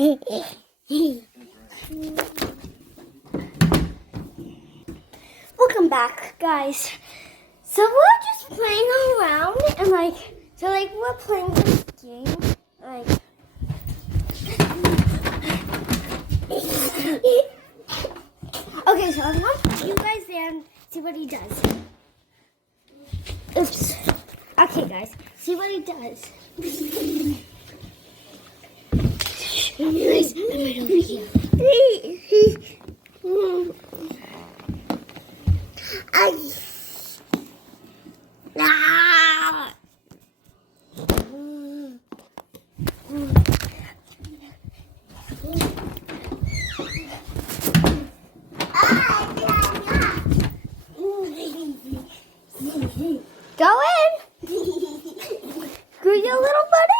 Welcome back, guys. So we're just playing around and we're playing this game. Okay, so I'm gonna put you guys there and see what he does. Oops. Okay, guys, see what he does. Anyways, I'm right over here. Go in. Screw your little butt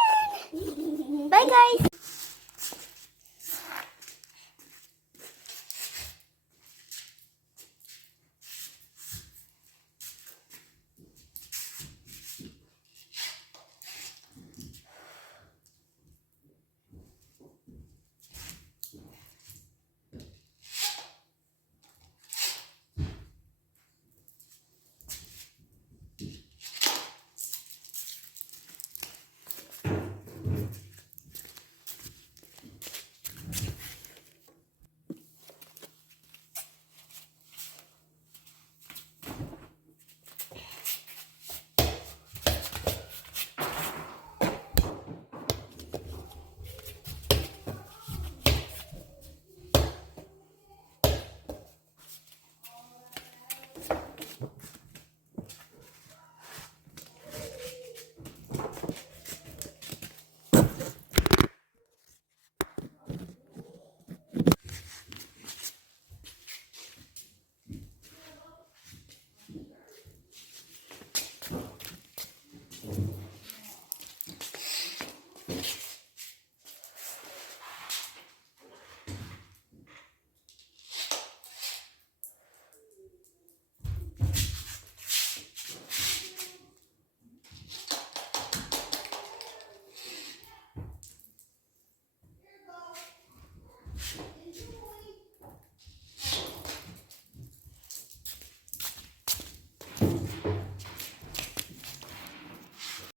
in. Bye, guys.